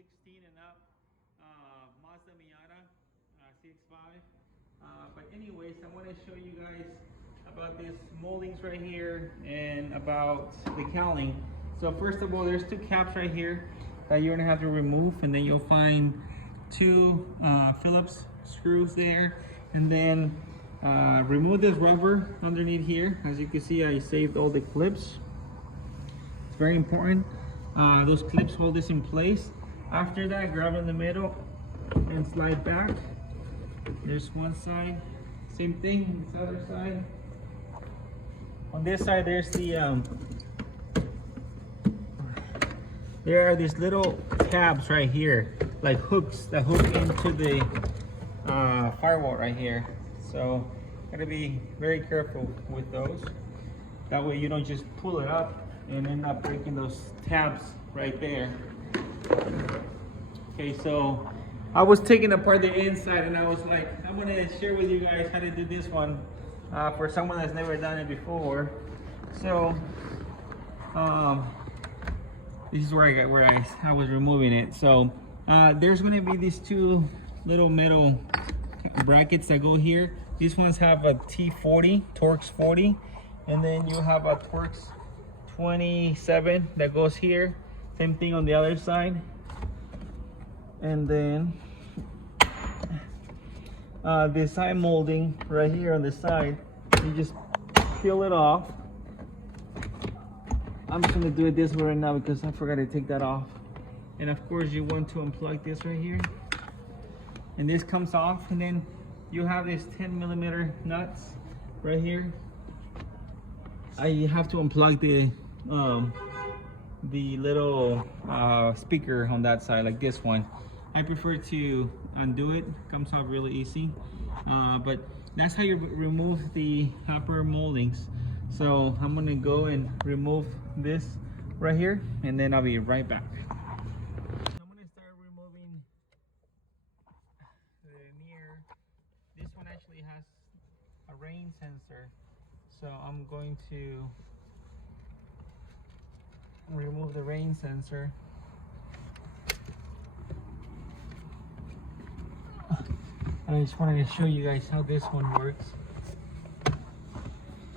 16 and up Mazda Miata CX-5. But anyways, I want to show you guys about these moldings right here and about the cowling. So first of all, there's two caps right here that you're gonna have to remove, and then you'll find two Phillips screws there, and then remove this rubber underneath here. As you can see, I saved all the clips. It's very important. Those clips hold this in place. After that, grab in the middle and slide back. There's one side, same thing, this other side. On this side, there's the there are these little tabs right here, like hooks that hook into the firewall right here. So gotta be very careful with those. That way you don't just pull it up and end up breaking those tabs right there. Okay, so I was taking apart the inside and I was like, I'm gonna share with you guys how to do this one for someone that's never done it before. So this is where I was removing it. So there's gonna be these two little metal brackets that go here. These ones have a T40, Torx 40, and then you have a Torx 27 that goes here. Same thing on the other side. And then the side molding right here on the side, you just peel it off. I'm just gonna do it this way right now because I forgot to take that off. And of course you want to unplug this right here. And this comes off, and then you have these 10mm nuts right here. I have to unplug the little speaker on that side, like this one. I prefer to undo it. Comes off really easy. But that's how you remove the upper moldings. So I'm gonna go and remove this right here, and then I'll be right back. I'm gonna start removing the mirror. This one actually has a rain sensor, so I'm going to remove the rain sensor. And I just wanted to show you guys how this one works.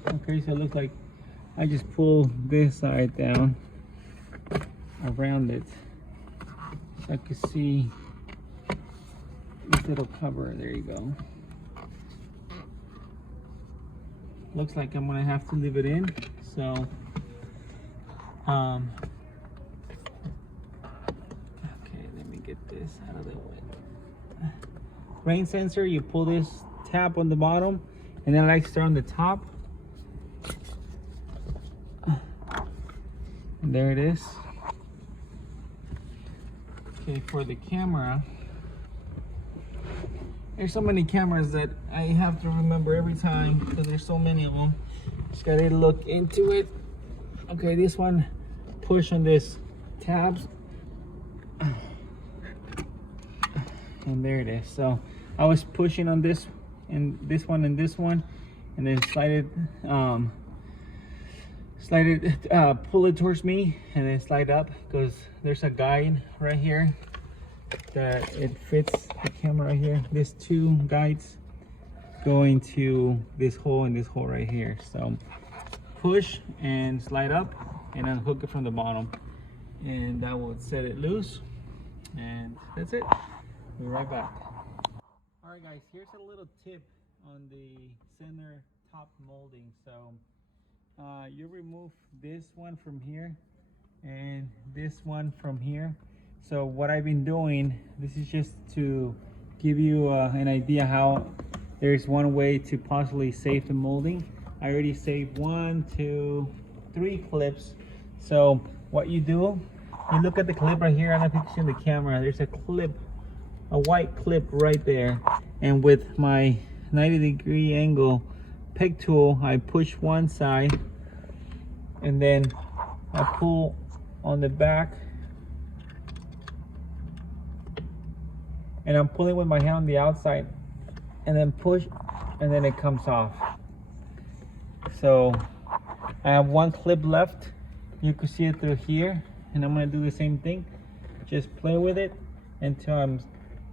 Okay, so it looks like I just pull this side down around it, so I can see this little cover. There you go. Looks like I'm gonna have to leave it in. So okay, let me get this out of the way. Rain sensor, you pull this tab on the bottom, and then I like to start on the top. And there it is. Okay, for the camera, there's so many cameras that I have to remember every time because there's so many of them. Just gotta look into it. Okay, this one, push on this tabs, and there it is. So I was pushing on this and this one and this one, and then pull it towards me, and then slide up, because there's a guide right here that it fits the camera right here. There's two guides going to this hole and this hole right here. So push and slide up and unhook it from the bottom, and that will set it loose, and that's it. We'll be right back. All right guys, here's a little tip on the center top molding. So you remove this one from here and this one from here. So what I've been doing, this is just to give you an idea how there's one way to possibly save the molding. I already saved 1, 2, 3 clips. So what you do, you look at the clip right here. I don't know if you can see on the camera, there's a clip, a white clip right there, and with my 90-degree angle peg tool, I push one side, and then I pull on the back, and I'm pulling with my hand on the outside, and then push, and then it comes off. So I have one clip left. You can see it through here, and I'm gonna do the same thing. just play with it until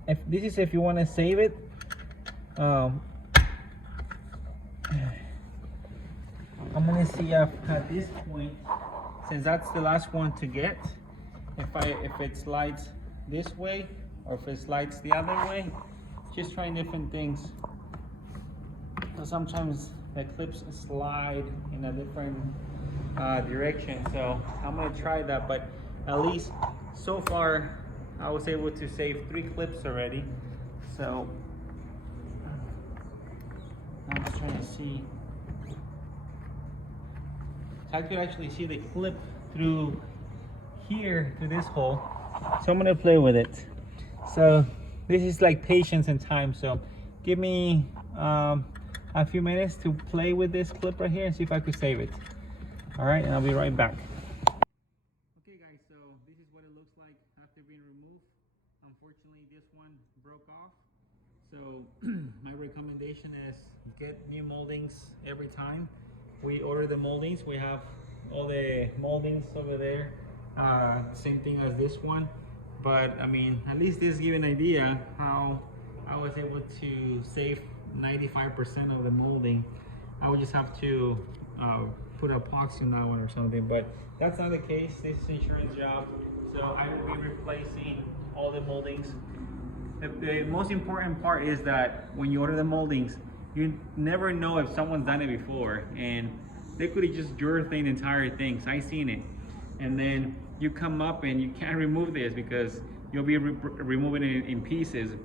if you want to save it. I'm gonna see at this point, since that's the last one to get, if it slides this way or if it slides the other way. Just trying different things. So sometimes the clips slide in a different direction, so I'm gonna try that. But at least so far I was able to save 3 clips already. So I'm just trying to see. I could actually see the clip through here to this hole, so I'm gonna play with it. So this is like patience and time, so give me a few minutes to play with this clip right here and see if I could save it. All right, and I'll be right back. Okay guys, so this is what it looks like after being removed. Unfortunately, this one broke off, so my recommendation is get new moldings every time we order the moldings. We have all the moldings over there, same thing as this one, but I mean, at least this gives an idea how I was able to save 95% of the molding. I would just have to put epoxy on that one or something, but that's not the case. This is an insurance job, so I will be replacing all the moldings. The most important part is that when you order the moldings, you never know if someone's done it before, and they could have just urethane the entire thing. So I seen it, and then you come up and you can't remove this because you'll be removing it in pieces,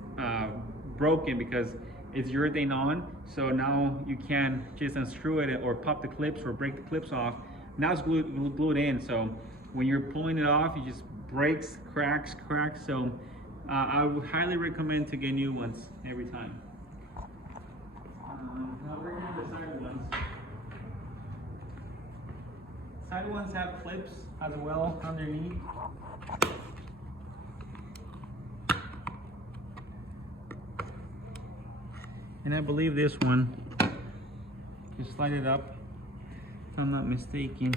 broken, because it's urethane on. So now you can just unscrew it or pop the clips or break the clips off. Now it's glued in, so when you're pulling it off, it just breaks, cracks. So I would highly recommend to get new ones every time. Now we're gonna do the side ones. Side ones have clips as well underneath. And I believe this one, just slide it up, if I'm not mistaken.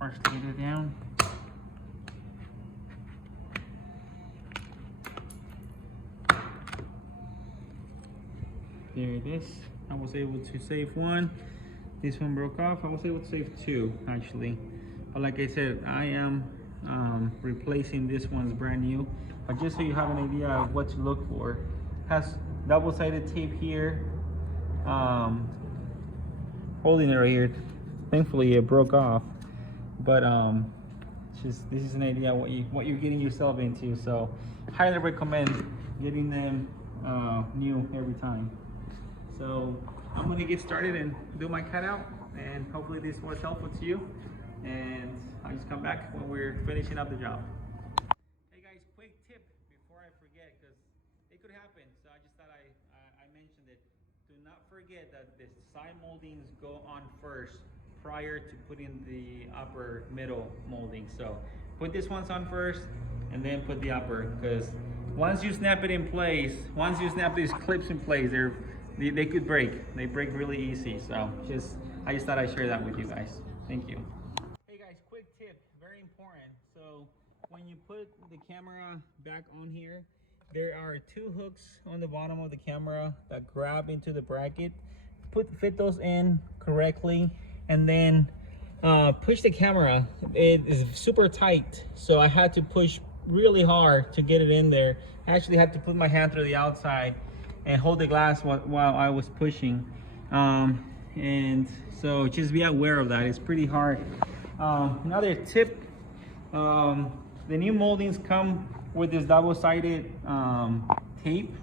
Or slide it down. There it is. I was able to save one. This one broke off. I was able to save 2 actually. But like I said, I am replacing this one's brand new. But just so you have an idea of what to look for, it has double-sided tape here, holding it right here. Thankfully it broke off, but this is an idea what you're getting yourself into. So highly recommend getting them new every time. So I'm gonna get started and do my cutout, and hopefully this was helpful to you, and I'll just come back when we're finishing up the job. Hey guys, quick tip before I forget, because it could happen, so I just thought I mentioned it. Do not forget that the side moldings go on first prior to putting the upper middle molding. So put this ones on first and then put the upper, because once you snap it in place, once you snap these clips in place, they could break. They break really easy. So I just thought I'd share that with you guys. Thank you. Hey guys, quick tip, very important. So when you put the camera back on here, there are 2 hooks on the bottom of the camera that grab into the bracket. Fit those in correctly, and then push the camera. It is super tight, so I had to push really hard to get it in there. I actually had to put my hand through the outside and hold the glass while I was pushing, and so just be aware of that. It's pretty hard. Another tip, the new moldings come with this double-sided tape,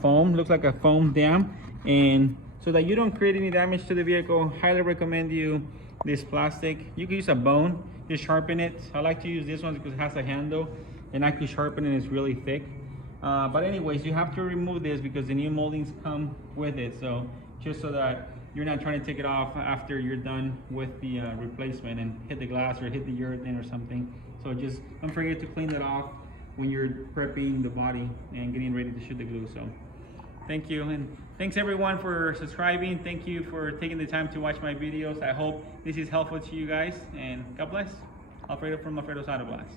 foam, looks like a foam dam, and so that you don't create any damage to the vehicle, highly recommend you this plastic. You can use a bone, just sharpen it. I like to use this one because it has a handle and I can sharpen it, it's really thick. But anyways, you have to remove this because the new moldings come with it, so just so that you're not trying to take it off after you're done with the replacement and hit the glass or hit the urethane or something. So just don't forget to clean that off when you're prepping the body and getting ready to shoot the glue. So thank you, and Thanks everyone for subscribing. Thank you for taking the time to watch my videos. I hope this is helpful to you guys, and God bless. Alfredo from Alfredo's Auto Blast.